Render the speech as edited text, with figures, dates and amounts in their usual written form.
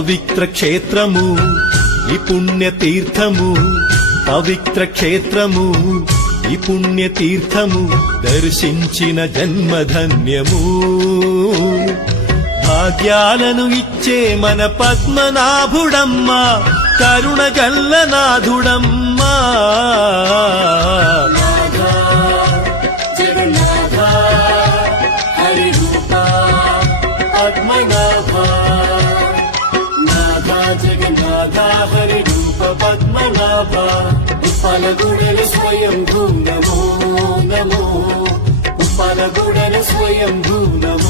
పవిత్ర క్షేత్రము ఈ పుణ్యతీర్థము, పవిత్ర క్షేత్రము ఈ పుణ్యతీర్థము, దర్శించిన జన్మధన్యము. భాగ్యాలను ఇచ్చే మన పద్మనాభుడమ్మా, కరుణ గల్లనాథుడమ్మా. ఉప్పలగుడలు స్వయంభూ నమో నమో, ఉప్పలగుడలు స్వయంభూ నమో.